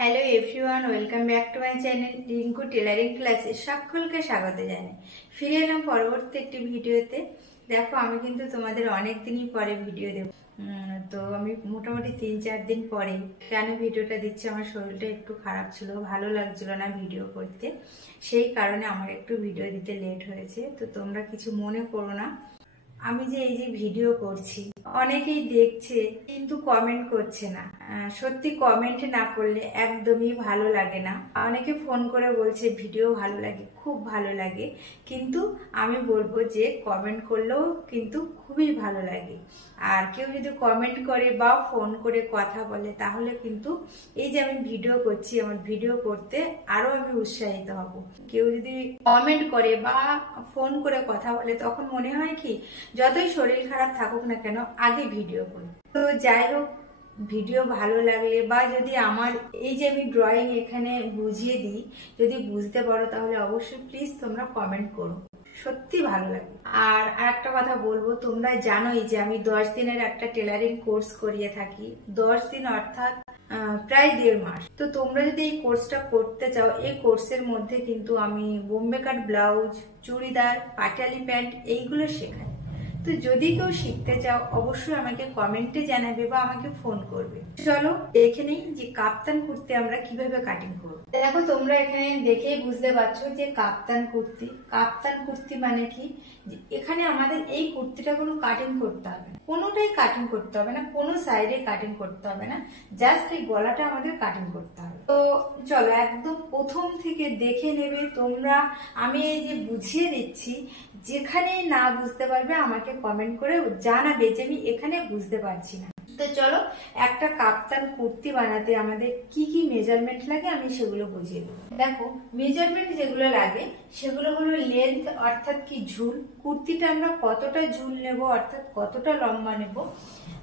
Hello everyone, welcome back to my channel Rinku tailoring ক্লাসে সকলকে স্বাগত জানাই। ফিরে এলাম পরবর্তী একটি ভিডিওতে। দেখো, আমি কিন্তু তোমাদের অনেক দিনই পরে ভিডিও দেব। তো আমি মোটামুটি 3-4 দিন পরে কেন ভিডিওটা দিচ্ছি, আমার শরীরটা একটু খারাপ ছিল, ভালো লাগছিল না ভিডিও করতে, সেই কারণে আমার একটু ভিডিও দিতে লেট হয়েছে। তো তোমরা কিছু মনে করো না। আমি যে এই যে ভিডিও করছি, অনেকেই দেখছে কিন্তু কমেন্ট করছে না। সত্যি কমেন্ট না করলে একদমই ভালো লাগে না। অনেকে ফোন করে বলছে ভিডিও ভালো লাগে, খুব ভালো লাগে, কিন্তু আমি বলবো যে কমেন্ট করলেও কিন্তু খুবই ভালো লাগে। আর কেউ যদি কমেন্ট করে বা ফোন করে কথা বলে, তাহলে কিন্তু এই যে আমি ভিডিও করছি, আমার ভিডিও করতে আরো আমি উৎসাহিত হব। কেউ যদি কমেন্ট করে বা ফোন করে কথা বলে, তখন মনে হয় কি, যতই শরীর খারাপ থাকুক না কেন, আগে ভিডিও করি। তো যাই হোক, ভিডিও ভালো লাগলে বা যদি আমার এই যে আমি ড্রয়িং এখানে বুঝিয়ে দিই, যদি বুঝতে পারো, তাহলে অবশ্যই প্লিজ তোমরা কমেন্ট করো, সত্যি ভালো লাগে। আর একটা কথা বলবো, তোমরা জানোই যে আমি 10 দিনের একটা টেলারিং কোর্স করিয়ে থাকি। 10 দিন অর্থাৎ প্রায় 1.5 মাস। তো তোমরা যদি এই কোর্সটা করতে চাও, এই কোর্সের মধ্যে কিন্তু আমি Bombay cut blouse, churidar, Patiala pant এইগুলো শেখাই। তো যদি কেউ শিখতে চাও, অবশ্যই আমাকে কমেন্টে জানাবে বা আমাকে ফোন করবে। চলো দেখে নেই যে কাপ্তান কুর্তি আমরা কিভাবে কাটিং করব। দেখো, তোমরা এখানে দেখেই বুঝতে পারছো যে কাপ্তান কুর্তি। কাপ্তান কুর্তি মানে কি, এখানে আমাদের এই কুর্তিটা কোনো কাটিং করতে হবে না, কোনোটাই কাটিং করতে হবে না, কোনো সাইডে কাটিং করতে হবে না, জাস্ট এই গলাটা আমাদের কাটিং করতে হবে। তো চলো একদম প্রথম থেকে দেখে নেবে তোমরা। আমি এই যে বুঝিয়ে দিচ্ছি, যেখানেই না বুঝতে পারবে আমাকে কমেন্ট করে জানাবে যে আমি এখানে বুঝতে পারছি না। তো চলো, একটা কাপ্তান কুর্তি বানাতে আমাদের কি কি মেজারমেন্ট লাগে আমি সেগুলো বুঝিয়ে দেবো। দেখো, মেজারমেন্ট যেগুলো লাগে সেগুলো হলো লেন্থ অর্থাৎ কি ঝুল, কুর্তিটা আমরা কতটা ঝুল নেব অর্থাৎ কতটা লম্বা নেব।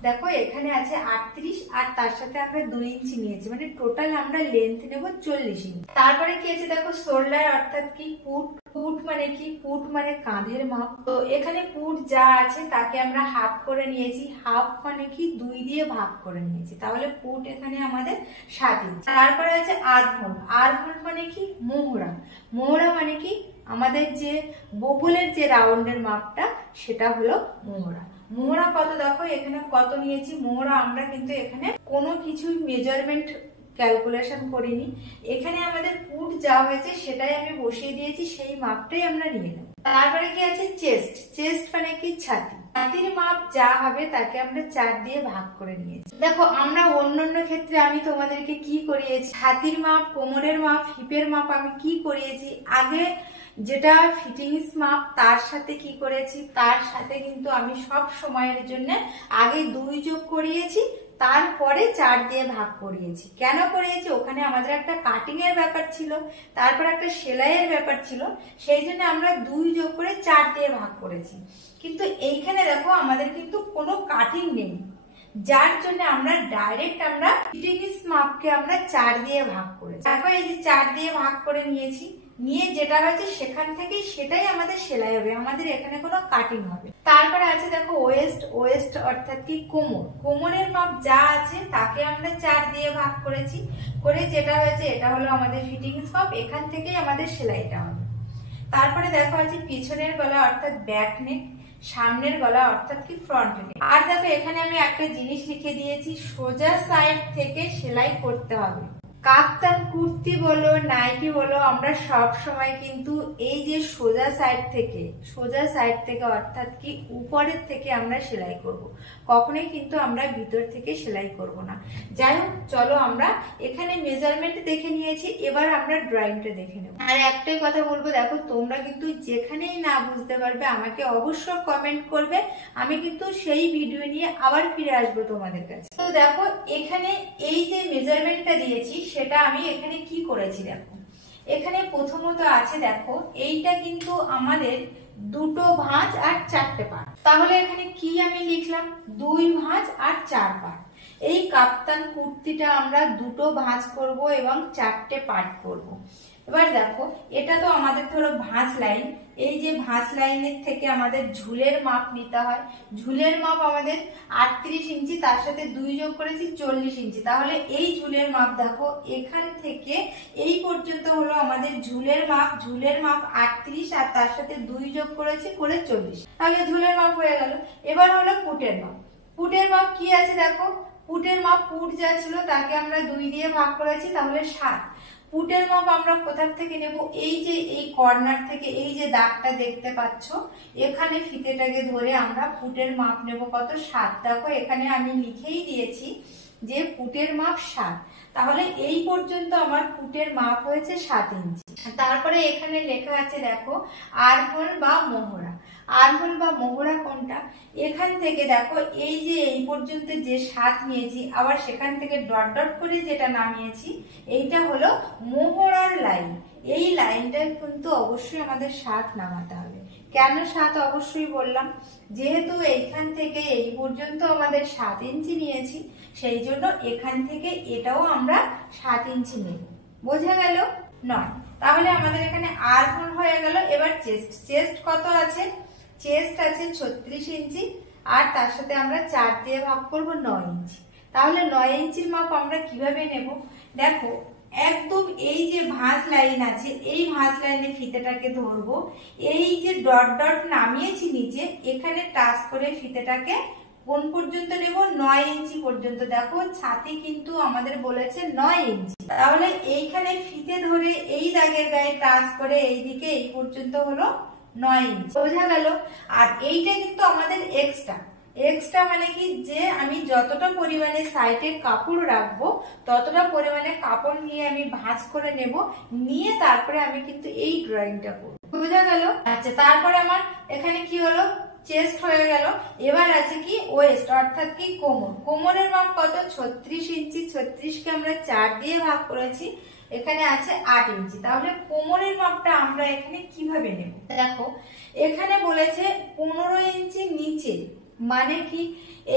দেখো, এখানে আছে 38 আর তার সাথে আমরা 2 ইঞ্চি নিয়েছি, মানে টোটাল আমরা লেন্থ নেব 40 ইঞ্চি। তারপরে কি আছে, দেখো শোল্ডার অর্থাৎ কি পুট। পুট মানে কি, পুট মানে কাঁধের মাপ। তো এখানে পুট যা আছে তাকে আমরা হাফ করে নিয়েছি। হাফ মানে কি 2 দিয়ে ভাগ করে নিয়েছি, তাহলে পুট এখানে আমাদের 7 ইঞ্চি। তারপরে আছে আর্মহোল। আর্মহোল মানে কি মোহরা। মোহরা মানে কি আমাদের যে বগলের যে রাউন্ডের মাপটা, সেটা হলো মোহরা। মোহরা কত, দেখো এখানে কত নিয়েছি। মোহরা আমরা কিন্তু এখানে কোনো কিছুই মেজারমেন্ট ক্যালকুলেশন করিনি, এখানে আমাদের পুট যা হয়েছে সেটাই আমি বসিয়ে দিয়েছি, সেই মাপটাই আমরা নিয়ে নেব। তারপরে কি আছে চেস্ট। চেস্ট মানে কি ছাতি। ছাতির মাপ যা হবে তাকে আমরা 4 দিয়ে ভাগ করে নিয়েছি। দেখো, আমরা অন্যান্য ক্ষেত্রে আমি তোমাদেরকে কি করিয়েছি, ছাতির মাপ, কোমরের মাপ, হিপের মাপ আমি কি করিয়েছি, আগে যেটা ফিটিংস মাপ তার সাথে কি করেছি, তার সাথে কিন্তু আমি সব সময়ের জন্য আগে 2 যোগ করিয়েছি, তারপরে 4 দিয়ে ভাগ করিয়েছি। কেন করিয়েছি, ওখানে আমাদের একটা কাটিং এর ব্যাপার ছিল, তারপর একটা সেলাইয়ের ব্যাপার ছিল, সেই জন্য আমরা 2 যোগ করে 4 দিয়ে ভাগ করেছি। কিন্তু এইখানে দেখো আমাদের কিন্তু কোনো কাটিং নেই, যার জন্য আমরা ডাইরেক্ট আমরা ফিটিংস মাপকে আমরা 4 দিয়ে ভাগ করেছি। তারপর এই যে 4 দিয়ে ভাগ করে নিয়েছি, নিয়ে যেটা হয়েছে সেখান থেকে সেটাই আমাদের সেলাই হবে, আমাদের এখানে কোনো কাটিং হবে। তারপরে আছে দেখো ওয়েস্ট। ওয়েস্ট অর্থাৎ কি কোমর। কোমরের মাপ যা আছে তাকে আমরা 4 দিয়ে ভাগ করেছি, করে যেটা হয়েছে এটা হলো আমাদের ফিটিংস মাপ, এখান থেকেই আমাদের সেলাইটা হবে। তারপরে দেখো আছে পিছনের গলা অর্থাৎ ব্যাক নেক, সামনের গলা অর্থাৎ কি ফ্রন্ট নেক। আর দেখো এখানে আমি একটা জিনিস লিখে দিয়েছি, সোজা সাইড থেকে সেলাই করতে হবে। কাপ্তান কুর্তি বলো, নাইটি বলো, আমরা সব সময় কিন্তু এই যে সোজা সাইড থেকে অর্থাৎ কি উপরের থেকে আমরা সেলাই করব, কখনোই কিন্তু আমরা ভিতর থেকে সেলাই করব না। যাই হোক, চলো আমরা এখানে মেজারমেন্ট দেখে নিয়েছি, এবার আমরা ড্রয়িংটা দেখে নেব। আর একটাই কথা বলবো, দেখো তোমরা কিন্তু যেখানেই না বুঝতে পারবে আমাকে অবশ্যই কমেন্ট করবে, আমি কিন্তু সেই ভিডিও নিয়ে আবার ফিরে আসবো তোমাদের কাছে। তো দেখো, এখানে এই যে মেজারমেন্টটা দিয়েছি সেটা আমি এখানে কি করেছি, দেখো এখানে প্রথমত আছে, দেখো এইটা কিন্তু আমাদের 2 ভাঁজ আর 4টে পার্ট, তাহলে এখানে কি আমি লিখলাম 2 ভাঁজ আর 4 পার্ট। এই কাপ্তান কুর্তিটা আমরা 2 ভাঁজ করব এবং 4টে পার্ট করব। এবার দেখো এটা তো আমাদের ধরো ভাঁজ লাইন, এই যে ভাঁজ লাইনের থেকে আমাদের ঝুলের মাপ নিতে হয়। ঝুলের মাপ আমাদের 38 ইঞ্চি, তার সাথে 2 যোগ করেছি 40 ইঞ্চি। তাহলে এই ঝুলের মাপ দেখো এখান থেকে এই পর্যন্ত হলো আমাদের ঝুলের মাপ। ঝুলের মাপ 38 আর তার সাথে 2 যোগ করেছি করে 40। তাহলে ঝুলের মাপ হয়ে গেল। এবার হলো পুটের মাপ। পুটের মাপ কি আছে দেখো, পুটের মাপ পুট যা ছিল তাকে আমরা 2 দিয়ে ভাগ করেছি, তাহলে 7। পুটের মাপ আমরা কোথা থেকে নেব, এই যে এই কর্নার থেকে এই যে দাগটা দেখতে পাচ্ছ এখানে ফিতেটাকে ধরে আমরা পুটের মাপ নেব কত, 7। দেখো এখানে আমি লিখেই দিয়েছি যে পুটের মাপ 7। তাহলে এই পর্যন্ত আমার পুটের মাপ হয়েছে 7 ইঞ্চি। তারপরে এখানে লেখা আছে দেখো আরহোল বা মোহরা। আরহোল বা মোহরা কোনটা, এখান থেকে দেখো এই যে এই পর্যন্ত যে 7 নিয়েছি আবার সেখান থেকে ডট ডট করে যেটা নামিয়েছি এইটা হলো মোহরার লাইন। এই লাইনটা কিন্তু অবশ্যই আমাদের 7 নামাতে হবে। কেন 7 অবশ্যই বললাম, যেহেতু এইখান থেকে এই পর্যন্ত আমাদের 7 ইঞ্চি নিয়েছি সেই জন্য এখান থেকে এটাও আমরা 7 ইঞ্চি নেব। বোঝা গেল? নয়। তাহলে আমাদের এখানে আরহোল হয়ে গেল। এবার চেস্ট। চেস্ট কত আছে, চেস্ট আছে 36 ইঞ্চি আর তার সাথে আমরা 4 দিয়ে ভাগ করব 9 ইঞ্চি। তাহলে 9 ইঞ্চির মাপ আমরা কিভাবে নেব, দেখো একদম এই যে ভাঁজ লাইন আছে এই ভাঁজ লাইনে ফিতেটাকে ধরবো, এই যে ডট ডট নামিয়েছি নিচে এখানে টাচ করে ফিতেটাকে কোন পর্যন্ত নেব, 9 ইঞ্চি পর্যন্ত। দেখো ছাতি কিন্তু আমাদের বলেছে 9 ইঞ্চি। তাহলে এইখানে ফিতে ধরে এই দাগের গায়ে টাচ করে এইদিকে এই পর্যন্ত হলো 9 ইঞ্চি। বোঝা গেল? আর এইটা কিন্তু আমাদের এক্সট্রা। এক্সট্রা মানে কি, যে আমি যতটা পরিমাণে সাইডের কাপড় রাখবো ততটা পরিমাণে কাপড় নিয়ে আমি ভাঁজ করে নেব, নিয়ে তারপরে আমি কিন্তু এই ড্রয়িংটা করব। বোঝা গেল? আচ্ছা, তারপরে আমার এখানে কি হলো, চেস্ট হয়ে গেল। এবার আছে কি ওয়েস্ট, অর্থাৎ কি কোমর। কোমরের মাপ কত, 36 ইঞ্চি। 36 কে আমরা 4 দিয়ে ভাগ করেছি, এখানে আছে 8 ইঞ্চি। তাহলে কোমরের মাপটা আমরা এখানে কিভাবে নেব, দেখো এখানে বলেছে 15 ইঞ্চি নিচে। মানে কি,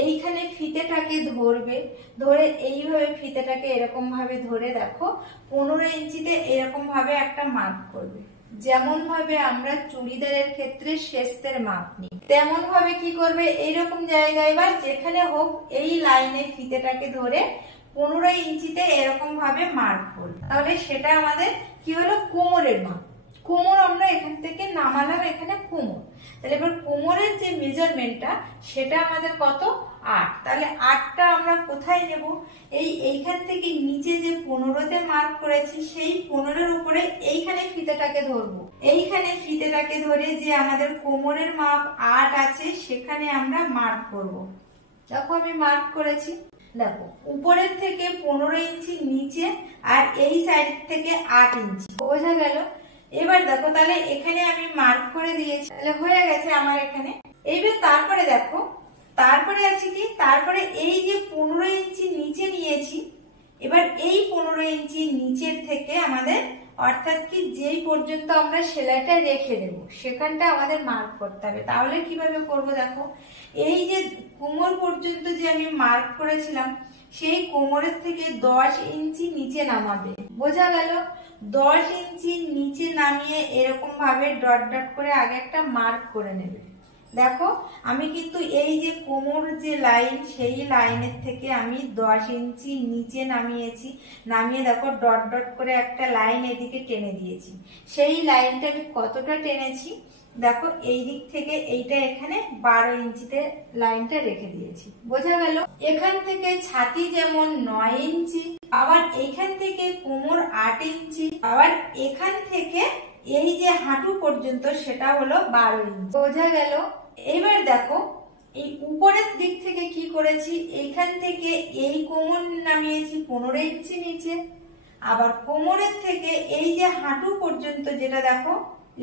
এইখানে ফিতেটাকে ধরবে, ধরে এইভাবে ফিতেটাকে এরকম ভাবে ধরে দেখো 15 ইঞ্চিতে এরকম ভাবে একটা মার্ক করবে। যেমন ভাবে আমরা চুড়িদারের ক্ষেত্রে শেস্তের মাপ নিই তেমন ভাবে কি করবে, এইরকম জায়গায় বা যেখানে হোক এই লাইনে ফিতেটাকে ধরে 15 ইঞ্চিতে এরকম ভাবে মার্ক করবে। তাহলে সেটা আমাদের কি হলো, কোমরের মাপ। কোমর আমরা এখান থেকে নামালাম, এখানে কোমর। তাহলে এবার কোমরের যে মেজারমেন্টটা সেটা আমাদের কত, 8। তাহলে 8টা আমরা কোথায় নেব, এইখান থেকে নিচে যে 15তে মার্ক করেছি সেই 15-এর উপরে এইখানে ফিতেটাকে ধরবো। এইখানে ফিতেটাকে ধরে যে আমাদের কোমরের মাপ 8 আছে সেখানে আমরা মার্ক করব। দেখো আমি মার্ক করেছি। দেখো উপরের থেকে 15 ইঞ্চি নিচে আর এই সাইড থেকে 8 ইঞ্চি। বোঝা গেল? এবার দেখো তাহলে এখানে আমি মার্ক করে দিয়েছি, তাহলে হয়ে গেছে আমার এখানে। এইবার তারপরে দেখো তারপরে আছে কি, তারপরে এই যে 15 ইঞ্চি নিচে নিয়েছি, এবার এই 15 ইঞ্চি নিচের থেকে আমাদের অর্থাৎ কি যেই পর্যন্ত আমরা সেলাইটা রেখে দেব সেখানটা আমাদের মার্ক করতে হবে। তাহলে কিভাবে করব, দেখো এই যে কোমর পর্যন্ত যে আমি মার্ক করেছিলাম সেই কোমরের থেকে 10 ইঞ্চি নিচে নামাবে। বোঝা গেল? 10 ইঞ্চি নিচে নামিয়ে এরকম ভাবে ডট ডট করে আগে একটা মার্ক করে নেবে। দেখো আমি কিন্তু এই যে কোমর যে লাইন সেই লাইনের থেকে আমি 10 ইঞ্চি নিচে নামিয়েছি, নামিয়ে দেখো ডট ডট করে একটা লাইন এদিকে টেনে দিয়েছি। সেই লাইনটা আমি কতটা টেনেছি, দেখো এই দিক থেকে এইটা এখানে 12 ইঞ্চিতে লাইনটা রেখে দিয়েছি। বোঝা গেল? এখান থেকে ছাতি যেমন 9 ইঞ্চি, আবার এখান থেকে কোমর 8 ইঞ্চি, আবার এখান থেকে এই যে হাঁটু পর্যন্ত সেটা হলো 12 ইঞ্চি। বোঝা গেল? এবার দেখো এই উপরের দিক থেকে কি করেছি, এইখান থেকে এই কোমর নামিয়েছি 15 ইঞ্চি নিচে, আবার কোমরের থেকে এই যে হাঁটু পর্যন্ত যেটা দেখো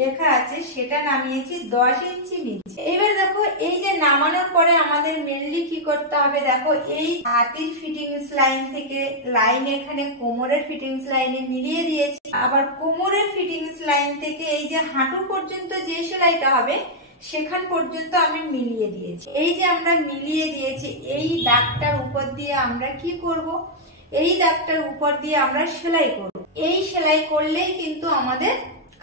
লেখা আছে সেটা নামিয়েছি 10 ইঞ্চি নিচে। এবার দেখো এই যে নামানোর পরে আমাদের মেনলি কি করতে হবে, দেখো এই হাতির ফিটিংস লাইন থেকে লাইন এখানে কোমরের ফিটিংস লাইনে মিলিয়ে দিয়েছি, আবার কোমরের ফিটিংস লাইন থেকে এই যে হাঁটু পর্যন্ত যে সেলাইটা হবে সেখান পর্যন্ত আমি মিলিয়ে দিয়েছি। এই যে আমরা মিলিয়ে দিয়েছি, এই দাগটার উপর দিয়ে আমরা কি করব, এই দাগটার উপর দিয়ে আমরা সেলাই করব। এই সেলাই করলেই কিন্তু আমাদের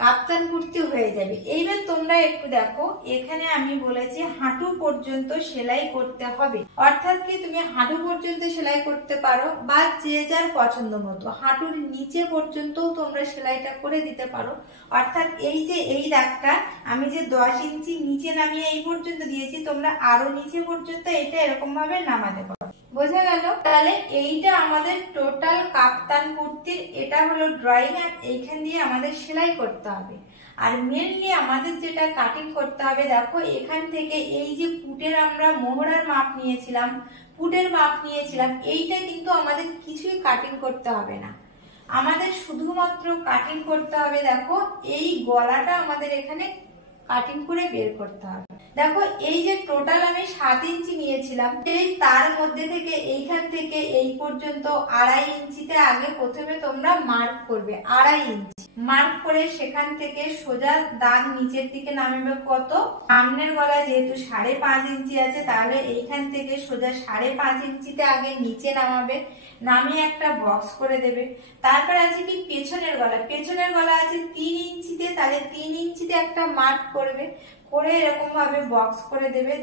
কাপ্তান কুর্তি হয়ে যাবে। এইবার তোমরা একটু দেখো, এখানে আমি বলেছি হাঁটু পর্যন্ত সেলাই করতে হবে, অর্থাৎ কি তুমি হাঁটু পর্যন্ত সেলাই করতে পারো বা যে যার পছন্দ মতো হাঁটুর নিচে পর্যন্তও তোমরা সেলাইটা করে দিতে পারো। অর্থাৎ এই যে এই দাগটা আমি যে 10 ইঞ্চি নিচে নামিয়ে এই পর্যন্ত দিয়েছি, তোমরা আরো নিচে পর্যন্ত এটা এরকম ভাবে নামাতে পারো। বোঝা গেল? তাহলে এইটা আমাদের টোটাল কাপ্তান কুর্তির, এটা হলো ড্রয়িং, আর এইখান দিয়ে আমাদের সেলাই করতে হবে। আর মেনলি আমাদের যেটা কাটিং করতে হবে, দেখো এখান থেকে এই যে পুটের আমরা মোহরার মাপ নিয়েছিলাম, পুটের মাপ নিয়েছিলাম, এইটা কিন্তু আমাদের কিছুই কাটিং করতে হবে না, আমাদের শুধুমাত্র কাটিং করতে হবে। দেখো এই গলাটা আমাদের এখানে কাটিং করে বের করতে হবে। দেখো এই যে টোটাল আমি 7 ইঞ্চি নিয়েছিলাম, সেই তার মধ্যে থেকে এইখান থেকে এই পর্যন্ত 2.5 ইঞ্চিতে আগে প্রথমে তোমরা মার্ক করবে, 2.5 ইঞ্চি মার্ক করে সেখান থেকে সোজা দাগ নিচের দিকে নামাবে। কত? সামনের গলা যেহেতু 5.5 ইঞ্চি আছে, তাহলে এইখান থেকে সোজা 5.5 ইঞ্চিতে আগে নিচে নামাবে, নামিয়ে একটা বক্স করে দেবে। তারপর আছে কি পেছনের গলা, পেছনের গলা আছে 3 ইঞ্চিতে, তাহলে 3 ইঞ্চিতে একটা মার্ক করবে, করে এরকম ভাবে বক্স করে দেবে,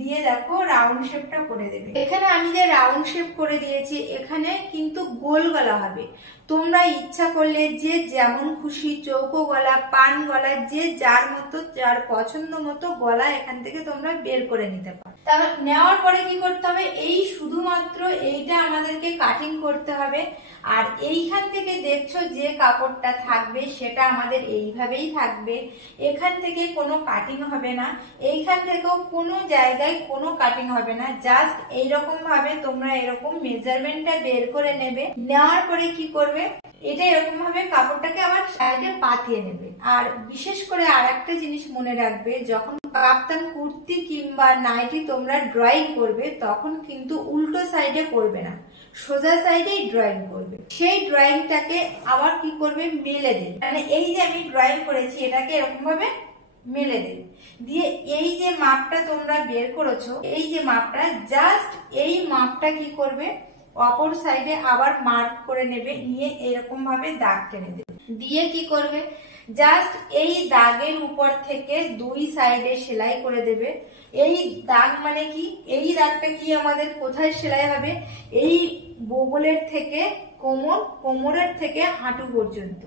দিয়ে দেখো রাউন্ড শেপটা করে দেবে। এখানে আমি যে রাউন্ড শেপ করে দিয়েছি, এখানে কিন্তু গোল গলা হবে। তোমরা ইচ্ছা করলে যে যেমন খুশি চৌকো গলা, পান গলা, যে যার মতো যার পছন্দ মতো গলা এখান থেকে তোমরা বের করে নিতে পারো। তাহলে নেওয়ার পরে কি করতে হবে, এই শুধুমাত্র এইটা আমাদেরকে কাটিং করতে হবে। আর এইখান থেকে দেখছো যে কাপড়টা থাকবে সেটা আমাদের এইভাবেই থাকবে, এখান থেকে কোনো কাটিং হবে না, এইখান থেকেও কোনো জায়গায় কোনো কাটিং হবে না, জাস্ট এইরকম ভাবে তোমরা এরকম মেজারমেন্টটা বের করে নেবে। নেওয়ার পরে কি করবে, এটা এরকম ভাবে কাপড়টাকে আবার সাইডে পাতিয়ে নেবে। আর বিশেষ করে আর একটা জিনিস মনে রাখবে, যখন কাপ্তান কুর্তি কিংবা নাইটি তোমরা ড্রয়িং করবে তখন কিন্তু উল্টো সাইডে করবে না, সোজা সাইডেই ড্রয়িং করবে। সেই ড্রয়িংটাকে আবার কি করবে, মেলে দেবে। মানে এই যে আমি ড্রয়িং করেছি এটাকে এরকম ভাবে মেলে দেবে, দিয়ে এই যে মাপটা তোমরা বের করেছো, এই যে মাপটা, জাস্ট এই মাপটা কি করবে, অপর সাইডে আবার মার্ক করে নেবে, নিয়ে এরকম ভাবে দাগ টেনে দেবে। দিয়ে কি করবে, জাস্ট এই দাগের উপর থেকে 2 সাইডে সেলাই করে দেবে। এই দাগ মানে কি, এই দাগটা কি আমাদের কোথায় সেলাই হবে, এই বগলের থেকে কোমর, কোমরের থেকে হাঁটু পর্যন্ত,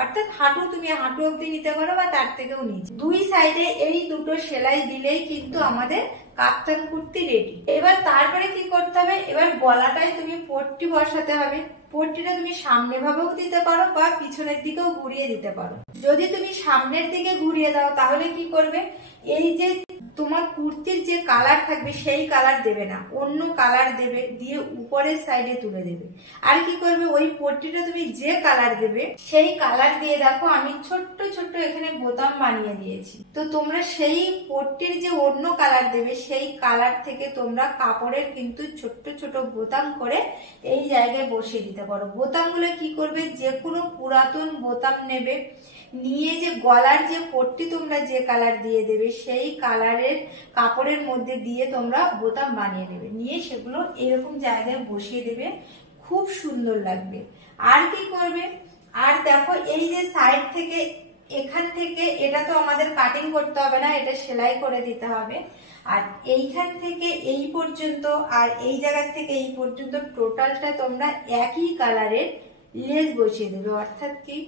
অর্থাৎ হাঁটু তুমি হাঁটু অব্দি নিতে পারো বা তার থেকেও নিচে। 2 সাইডে এই দুটো সেলাই দিলেই কিন্তু আমাদের কাপ্তান কুর্তি রেডি। এবার তারপরে কি করতে হবে, এবার গলাটায় তুমি পট্টি বসাতে হবে। পট্টিটা তুমি সামনে ভাবেও দিতে পারো বা পিছনের দিকেও ঘুরিয়ে দিতে পারো। যদি তুমি সামনের দিকে ঘুরিয়ে দাও তাহলে কি করবে, এই যে তোমার কুর্তির যে কালার থাকবে সেই কালার দেবে না, অন্য কালার দেবে, দিয়ে উপরের সাইডে তুলে দেবে। আর কি করবে, ওই পট্টিটা তুমি যে কালার দেবে সেই কালার দিয়ে, দেখো আমি ছোট্ট ছোট্ট এখানে বোতাম বানিয়ে দিয়েছি, তো তোমরা সেই পট্টির যে অন্য কালার দেবে সেই কালার থেকে তোমরা কাপড়ের কিন্তু ছোট্ট ছোট বোতাম করে এই জায়গায় বসিয়ে দিতে পারো। বোতামগুলো কি করবে, যে কোনো পুরাতন বোতাম নেবে, নিয়ে যে গলার যে পট্টি তোমরা যে কালার দিয়ে দেবে সেই কালারের কাপড়ের মধ্যে দিয়ে তোমরা বোতাম বানিয়ে নেবে, নিয়ে সেগুলো এরকম জায়গায় বসিয়ে দেবে, খুব সুন্দর লাগবে। আর কি করবে, আর দেখো এই যে সাইড থেকে এখান থেকে, এটা তো আমাদের কাটিং করতে হবে না, এটা সেলাই করে দিতে হবে। আর এইখান থেকে এই পর্যন্ত আর এই জায়গা থেকে এই পর্যন্ত টোটালটা তোমরা একই কালারের লেস বসিয়ে দেবে। অর্থাৎ কি,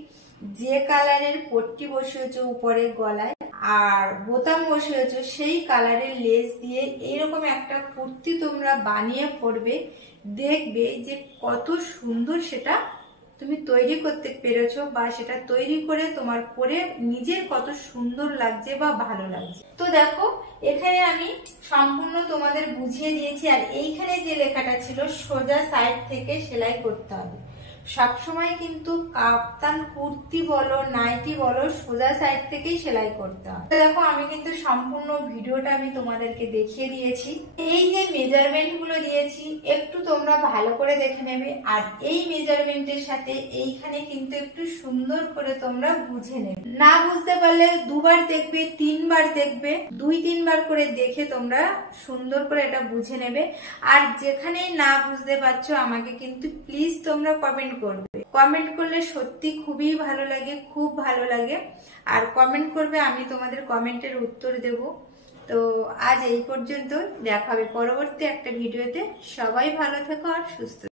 যে কালারের পট্টি বসিয়েছো উপরে গলায় আর বোতাম বসিয়েছো সেই কালারের লেস দিয়ে এইরকম একটা কুর্তি তোমরা বানিয়ে পরবে, দেখবে যে কত সুন্দর সেটা তুমি তৈরি করতে পেরেছো, বা সেটা তৈরি করে তোমার পরে নিজের কত সুন্দর লাগছে বা ভালো লাগছে। তো দেখো এখানে আমি সম্পূর্ণ তোমাদের বুঝিয়ে দিয়েছি। আর এইখানে যে লেখাটা ছিল, সোজা সাইড থেকে সেলাই করতে হবে। সবসময় কিন্তু কাপ্তান কুর্তি বলো নাইটি বলো সোজা সাইড থেকেই সেলাই করতে হবে। দেখো আমি কিন্তু সম্পূর্ণ ভিডিওটা আমি তোমাদেরকে দেখিয়ে দিয়েছি। এই যে মেজারমেন্ট গুলো দিয়েছি একটু তোমরা ভালো করে দেখে নেবে। আর এই মেজারমেন্টের সাথে এইখানে কিন্তু একটু সুন্দর করে তোমরা বুঝে নেবে। না বুঝতে পারলে 2 বার দেখবে, 3 বার দেখবে, 2-3 বার করে দেখে তোমরা সুন্দর করে এটা বুঝে নেবে। আর যেখানেই না বুঝতে পারছো আমাকে কিন্তু প্লিজ তোমরা কমেন্ট করবে। কমেন্ট করলে সত্যি খুবই ভালো লাগে, খুব ভালো লাগে। আর কমেন্ট করবে, আমি তোমাদের কমেন্টের উত্তর দেব। তো আজ এই পর্যন্ত, দেখা হবে পরবর্তী একটা ভিডিওতে। সবাই ভালো থেকো আর সুস্থ।